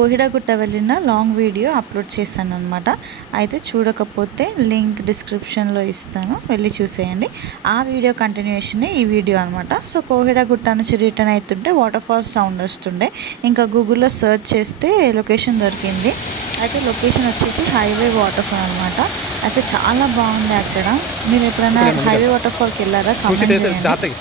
కోహిడగుట్ట వెళ్ళిన long video upload చేశాను అనమాట. అయితే చూడకపోతే లింక్ డిస్క్రిప్షన్లో ఇస్తాను, వెళ్ళి చూసేయండి. ఆ వీడియో కంటిన్యూషన్ ఈ వీడియో అనమాట. సో కోహిడగుట్ట నుంచి రిటర్న్ అవుతుంటే వాటర్ ఫాల్స్ సౌండ్ వస్తుండే. ఇంకా గూగుల్లో సెర్చ్ చేస్తే లొకేషన్ దొరికింది. అయితే లొకేషన్ వచ్చేసి హైవే వాటర్ ఫాల్ అనమాట. అయితే చాలా బాగుంది అక్కడ. మీరు ఎప్పుడైనా హైవే వాటర్ ఫాల్కి వెళ్ళారా? కామెంట్ చేయండి.